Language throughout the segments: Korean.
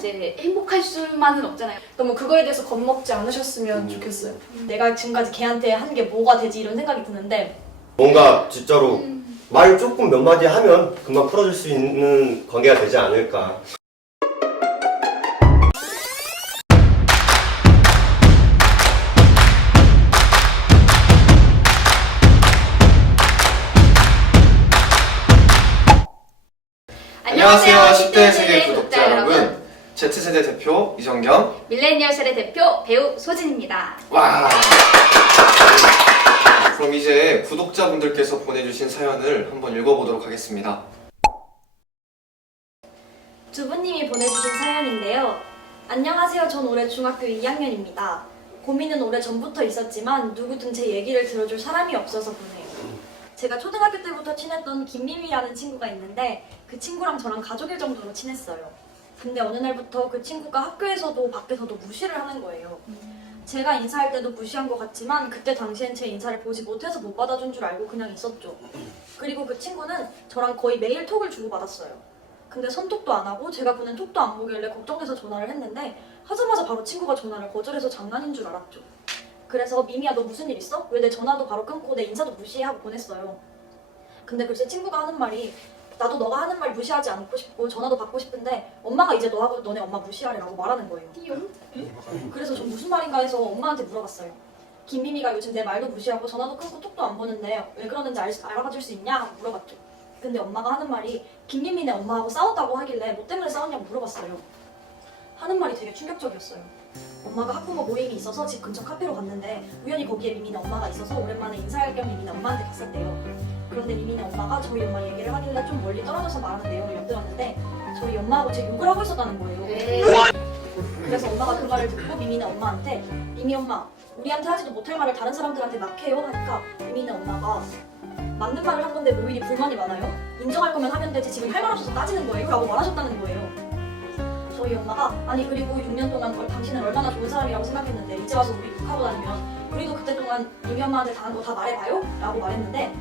이제 행복할 수만은 없잖아요. 너무 그거에 대해서 겁먹지 않으셨으면 좋겠어요. 내가 지금까지 걔한테 한 게 뭐가 되지 이런 생각이 드는데 뭔가 진짜로 말 조금 몇 마디 하면 금방 풀어줄 수 있는 관계가 되지 않을까. 안녕하세요, 10대 세계 구독자 여러분. Z세대 대표 이정겸. 밀레니얼 세대 대표 배우 소진입니다. 와. 그럼 이제 구독자분들께서 보내주신 사연을 한번 읽어보도록 하겠습니다. 두 분님이 보내주신 사연인데요. 안녕하세요. 전 올해 중학교 2학년입니다. 고민은 오래 전부터 있었지만 누구든 제 얘기를 들어줄 사람이 없어서 보내요. 제가 초등학교 때부터 친했던 김미미라는 친구가 있는데 그 친구랑 저랑 가족일 정도로 친했어요. 근데 어느 날부터 그 친구가 학교에서도 밖에서도 무시를 하는 거예요. 제가 인사할 때도 무시한 것 같지만 그때 당시엔 제 인사를 보지 못해서 못 받아준 줄 알고 그냥 있었죠. 그리고 그 친구는 저랑 거의 매일 톡을 주고받았어요. 근데 손톱도 안 하고 제가 보낸 톡도 안 보길래 걱정돼서 전화를 했는데 하자마자 바로 친구가 전화를 거절해서 장난인 줄 알았죠. 그래서 미미야 너 무슨 일 있어? 왜 내 전화도 바로 끊고 내 인사도 무시해? 하고 보냈어요. 근데 글쎄 친구가 하는 말이 나도 너가 하는 말 무시하지 않고 싶고 전화도 받고 싶은데 엄마가 이제 너하고 너네 엄마 무시하래 라고 말하는 거예요. 그래서 전 무슨 말인가 해서 엄마한테 물어봤어요. 김미미가 요즘 내 말도 무시하고 전화도 끊고 톡도 안 보는데 왜 그러는지 알아봐줄 수 있냐? 하고 물어봤죠. 근데 엄마가 하는 말이 김미미네 엄마하고 싸웠다고 하길래 뭐 때문에 싸웠냐고 물어봤어요. 하는 말이 되게 충격적이었어요. 엄마가 학부모 모임이 있어서 집 근처 카페로 갔는데 우연히 거기에 미미네 엄마가 있어서 오랜만에 인사할 겸 미미네 엄마한테 갔었대요. 그런데 미미네 엄마가 저희 엄마 얘기를 하길래 좀 멀리 떨어져서 말하는 내용을 엿들었는데 저희 엄마하고 제 욕을 하고 있었다는 거예요. 그래서 엄마가 그 말을 듣고 미미네 엄마한테 미미 엄마 우리한테 하지도 못할 말을 다른 사람들한테 막 해요 하니까 미미네 엄마가 맞는 말을 한 건데 뭐 이리 불만이 많아요? 인정할 거면 하면 되지 지금 할 말 없어서 따지는 거예요? 라고 말하셨다는 거예요. 저희 엄마가 아니 그리고 6년 동안 당신은 얼마나 좋은 사람이라고 생각했는데 이제 와서 우리 욕하고 다니면 우리도 그때 동안 미미 엄마한테 당한 거 다 말해봐요? 라고 말했는데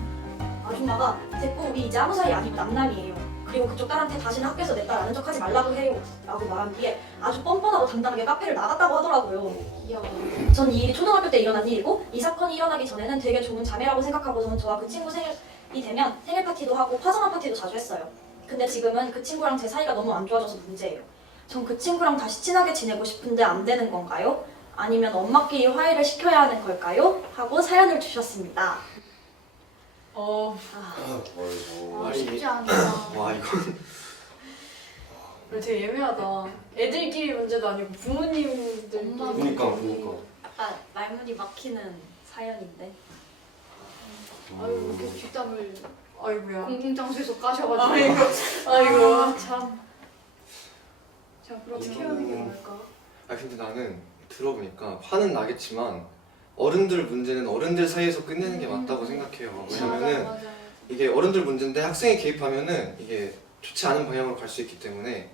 아줌마가 됐고 우리 이제 아무 사이 아니고 남남이에요. 그리고 그쪽 딸한테 다시는 학교에서 내 딸 아는 척 하지 말라고 해요. 라고 말한 뒤에 아주 뻔뻔하고 당당하게 카페를 나갔다고 하더라고요. 전 이 일이 초등학교 때 일어난 일이고 이 사건이 일어나기 전에는 되게 좋은 자매라고 생각하고서는 저와 그 친구 생일이 되면 생일 파티도 하고 파전화 파티도 자주 했어요. 근데 지금은 그 친구랑 제 사이가 너무 안 좋아져서 문제예요. 전 그 친구랑 다시 친하게 지내고 싶은데 안 되는 건가요? 아니면 엄마끼리 화해를 시켜야 하는 걸까요? 하고 사연을 주셨습니다. 쉽지 않다. 와 이건 되게 예매하다. 애들끼리 문제도 아니고 부모님들. 엄마. 그니까. 약간 말문이 막히는 사연인데 아유 이렇게 뒷담을 아이고야. 공공장소에서 까셔가지고. 아이고 참. 자 그럼 어떻게 해야 하는 게 나을까? 아 근데 나는 들어보니까 화는 나겠지만 어른들 문제는 어른들 사이에서 끝내는 게 맞다고 생각해요. 왜냐면은 맞아. 이게 어른들 문제인데 학생이 개입하면은 이게 좋지 않은 방향으로 갈 수 있기 때문에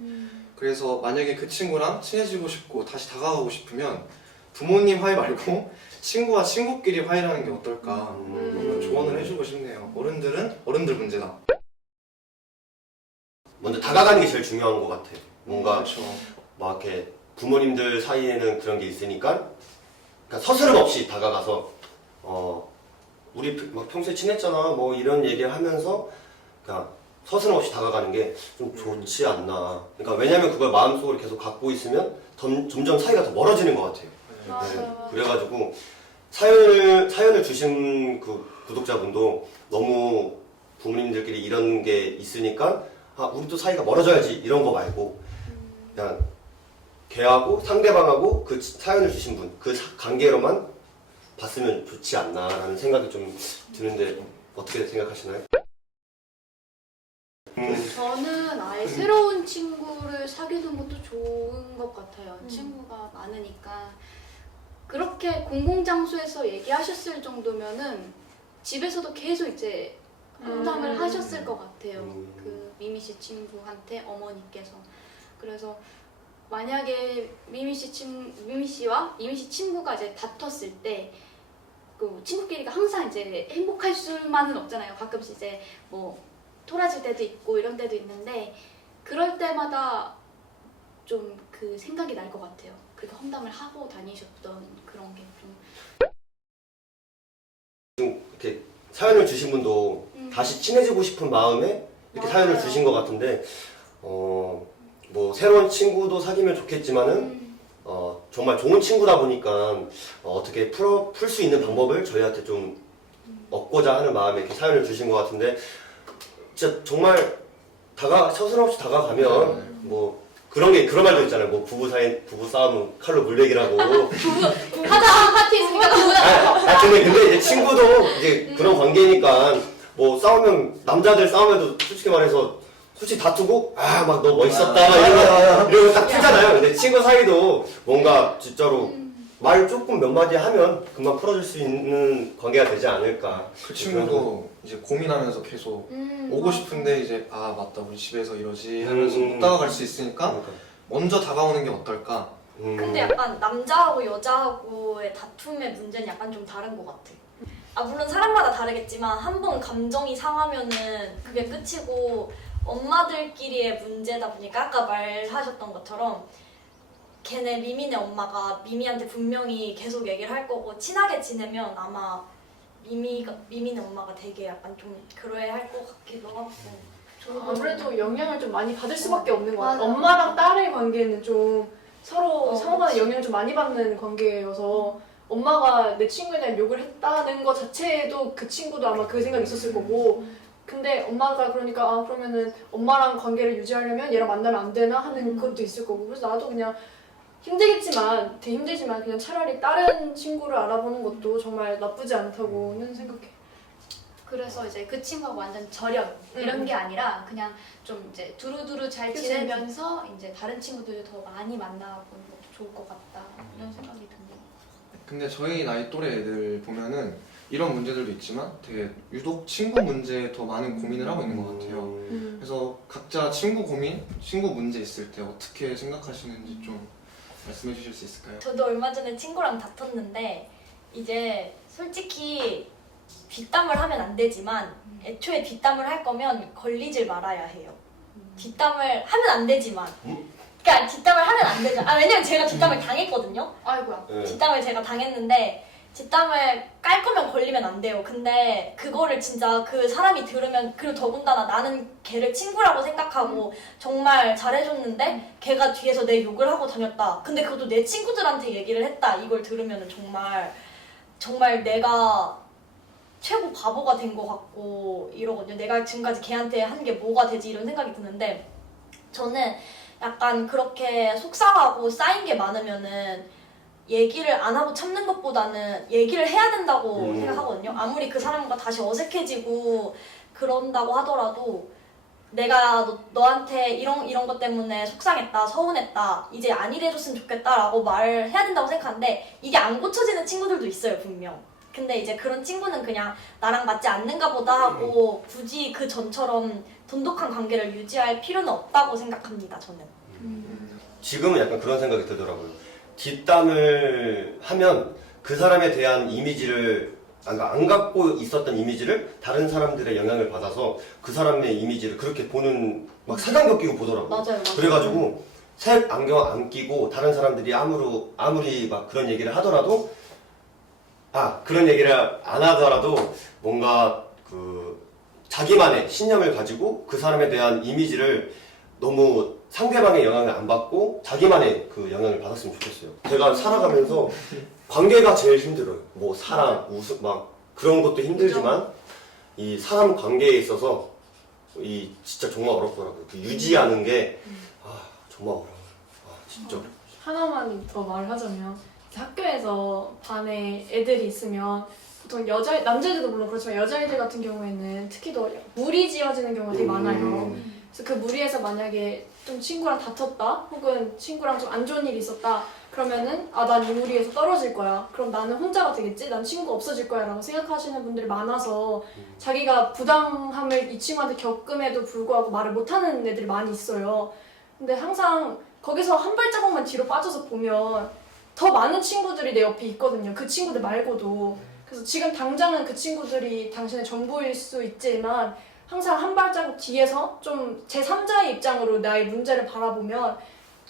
그래서 만약에 그 친구랑 친해지고 싶고 다시 다가가고 싶으면 부모님 화해 말고 친구와 친구끼리 화해라는 게 어떨까 조언을 해주고 싶네요. 어른들은 어른들 문제다. 먼저 다가가는 게 제일 중요한 것 같아. 뭔가 그렇죠. 막 이렇게 부모님들 사이에는 그런 게 있으니까 그러니까 서스름 없이 다가가서 우리 막 평소에 친했잖아 뭐 이런 얘기를 하면서 그냥 서스름 없이 다가가는 게 좀 좋지 않나. 그러니까 왜냐면 그걸 마음속으로 계속 갖고 있으면 점점 사이가 더 멀어지는 것 같아요. 네. 그래가지고 사연을 주신 그 구독자분도 너무 부모님들끼리 이런 게 있으니까 아 우리도 사이가 멀어져야지 이런 거 말고 그냥 걔하고 상대방하고 그 사연을 주신 분 그 관계로만 봤으면 좋지 않나라는 생각이 좀 드는데 어떻게 생각하시나요? 저는 아예 새로운 친구를 사귀는 것도 좋은 것 같아요. 친구가 많으니까. 그렇게 공공장소에서 얘기하셨을 정도면은 집에서도 계속 이제 상담을 하셨을 것 같아요. 그 미미 씨 친구한테 어머니께서. 그래서 만약에 미미 씨와 이미 씨 친구가 이제 다퉜을 때 그 친구끼리가 항상 이제 행복할 수만은 없잖아요. 가끔씩 이제 뭐 토라질 때도 있고 이런 때도 있는데 그럴 때마다 좀 그 생각이 날 것 같아요. 그렇게 험담을 하고 다니셨던 그런 게 좀. 이렇게 사연을 주신 분도 다시 친해지고 싶은 마음에 이렇게 사연을 맞아요. 주신 것 같은데 뭐 새로운 친구도 사귀면 좋겠지만은 정말 좋은 친구다 보니까 어떻게 풀 수 있는 방법을 저희한테 좀 얻고자 하는 마음에 이렇게 사연을 주신 것 같은데 진짜 정말 서슴없이 다가가면 뭐 그런 말도 있잖아요. 뭐 부부 싸움은 칼로 물베기라고. 파티 있으니까 근데 이제 친구도 이제 그런 관계니까 뭐 싸우면 남자들 싸움에도 솔직히 말해서 솔직히 다투고 막 너 멋있었다 막 이러고 딱 풀잖아요. 근데 친구 사이도 뭔가 진짜로 말 조금 몇 마디 하면 금방 풀어줄 수 있는 관계가 되지 않을까. 그 친구도 이제 고민하면서 계속 오고 싶은데 이제 맞다 우리 집에서 이러지 하면서 못 다가갈 수 있으니까 그러니까. 먼저 다가오는 게 어떨까? 근데 약간 남자하고 여자하고의 다툼의 문제는 약간 좀 다른 것 같아. 물론 사람마다 다르겠지만 한 번 감정이 상하면은 그게 끝이고 엄마들끼리의 문제다 보니까 아까 말하셨던 것처럼 걔네 미미네 엄마가 미미한테 분명히 계속 얘기를 할 거고 친하게 지내면 아마 미미네 엄마가 되게 약간 좀 그러해할 것 같기도 하고. 아무래도 영향을 좀 많이 받을 수밖에 없는 것 같아요. 맞아. 엄마랑 딸의 관계는 좀 서로 상호간에 그치. 영향을 좀 많이 받는 관계여서 엄마가 내 친구에 대한 욕을 했다는 것 자체에도 그 친구도 아마 그 생각이 있었을 거고 근데 엄마가 그러니까 그러면은 엄마랑 관계를 유지하려면 얘랑 만나면 안 되나 하는 것도 있을 거고 그래서 나도 그냥 되게 힘들지만 그냥 차라리 다른 친구를 알아보는 것도 정말 나쁘지 않다고는 생각해. 그래서 이제 그 친구하고 완전 절연 이런 게 아니라 그냥 좀 이제 두루두루 잘 그치. 지내면서 이제 다른 친구들을 더 많이 만나보는 것도 좋을 것 같다 이런 생각이 듭니다. 근데 저희 나이 또래 애들 보면은 이런 문제들도 있지만 되게 유독 친구 문제에 더 많은 고민을 하고 있는 것 같아요. 그래서 각자 친구 고민, 친구 문제 있을 때 어떻게 생각하시는지 좀 말씀해 주실 수 있을까요? 저도 얼마 전에 친구랑 다퉜는데 이제 솔직히 뒷담을 하면 안 되지만 애초에 뒷담을 할 거면 걸리질 말아야 해요. 뒷담을 하면 안 되지만 그러니까 뒷담을 하면 안 되죠. 왜냐면 제가 뒷담을 당했거든요. 아이고야. 네. 뒷담을 제가 당했는데 뒷담을 깔 거면 걸리면 안 돼요. 근데 그거를 진짜 그 사람이 들으면 그리고 더군다나 나는 걔를 친구라고 생각하고 정말 잘해줬는데 걔가 뒤에서 내 욕을 하고 다녔다. 근데 그것도 내 친구들한테 얘기를 했다. 이걸 들으면 정말 내가 최고 바보가 된 것 같고 이러거든요. 내가 지금까지 걔한테 한 게 뭐가 되지 이런 생각이 드는데 저는 약간 그렇게 속상하고 쌓인 게 많으면은 얘기를 안 하고 참는 것보다는 얘기를 해야 된다고 생각하거든요. 아무리 그 사람과 다시 어색해지고 그런다고 하더라도 내가 너한테 이런 것 때문에 속상했다, 서운했다, 이제 안 이래줬으면 좋겠다라고 말을 해야 된다고 생각하는데 이게 안 고쳐지는 친구들도 있어요, 분명. 근데 이제 그런 친구는 그냥 나랑 맞지 않는가 보다 하고 굳이 그 전처럼 돈독한 관계를 유지할 필요는 없다고 생각합니다, 저는. 지금은 약간 그런 생각이 들더라고요. 뒷담을 하면 그 사람에 대한 이미지를 안 갖고 있었던 이미지를 다른 사람들의 영향을 받아서 그 사람의 이미지를 그렇게 보는 막 색안경 끼고 보더라고요. 맞아요. 그래가지고 색 안경 안 끼고 다른 사람들이 아무리 막 그런 얘기를 하더라도 그런 얘기를 안 하더라도 뭔가 그 자기만의 신념을 가지고 그 사람에 대한 이미지를 너무 상대방의 영향을 안 받고 자기만의 그 영향을 받았으면 좋겠어요. 제가 살아가면서 관계가 제일 힘들어요. 뭐 사랑, 웃음 막 그런 것도 힘들지만 이 사람 관계에 있어서 이 진짜 정말 어렵더라고요. 그 유지하는 게 정말 어려워요. 진짜 어려워요. 하나만 더 말하자면 학교에서 반에 애들이 있으면 보통 남자애들도 물론 그렇지만 여자애들 같은 경우에는 특히 더 무리지어지는 경우가 되게 많아요. 그래서 그 무리에서 만약에 좀 친구랑 다퉜다 혹은 친구랑 좀 안 좋은 일이 있었다 그러면은 난 이 무리에서 떨어질 거야. 그럼 나는 혼자가 되겠지? 난 친구가 없어질 거야 라고 생각하시는 분들이 많아서 자기가 부담함을 이 친구한테 겪음에도 불구하고 말을 못하는 애들이 많이 있어요. 근데 항상 거기서 한 발자국만 뒤로 빠져서 보면 더 많은 친구들이 내 옆에 있거든요. 그 친구들 말고도. 그래서 지금 당장은 그 친구들이 당신의 전부일 수 있지만 항상 한 발자국 뒤에서 좀 제3자의 입장으로 나의 문제를 바라보면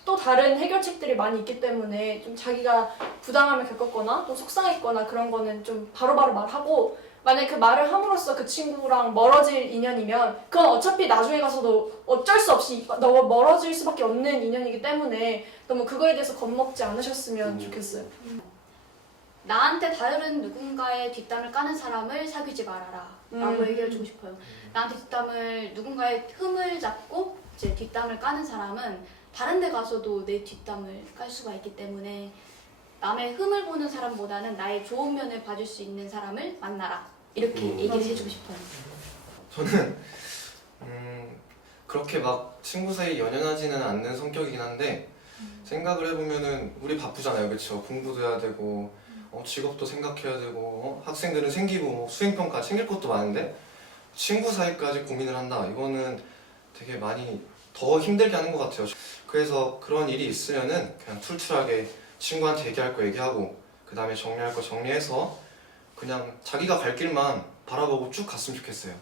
또 다른 해결책들이 많이 있기 때문에 좀 자기가 부당함을 겪었거나 또 속상했거나 그런 거는 좀 바로바로 말하고, 만약에 그 말을 함으로써 그 친구랑 멀어질 인연이면 그건 어차피 나중에 가서도 어쩔 수 없이 너무 멀어질 수밖에 없는 인연이기 때문에 너무 그거에 대해서 겁먹지 않으셨으면 좋겠어요. 나한테 다른 누군가의 뒷담을 까는 사람을 사귀지 말아라 라고 얘기해주고 싶어요. 나한테 뒷담을, 누군가의 흠을 잡고 이제 뒷담을 까는 사람은 다른 데 가서도 내 뒷담을 깔 수가 있기 때문에 남의 흠을 보는 사람보다는 나의 좋은 면을 봐줄 수 있는 사람을 만나라, 이렇게 얘기를 해주고 싶어요. 저는 그렇게 막 친구 사이 연연하지는 않는 성격이긴 한데 생각을 해보면은 우리 바쁘잖아요, 그렇죠? 공부도 해야 되고 직업도 생각해야 되고 학생들은 생기고 뭐 수행평가 챙길 것도 많은데 친구 사이까지 고민을 한다, 이거는 되게 많이 더 힘들게 하는 것 같아요. 그래서 그런 일이 있으면은 그냥 툴툴하게 친구한테 얘기할 거 얘기하고 그 다음에 정리할 거 정리해서 그냥 자기가 갈 길만 바라보고 쭉 갔으면 좋겠어요.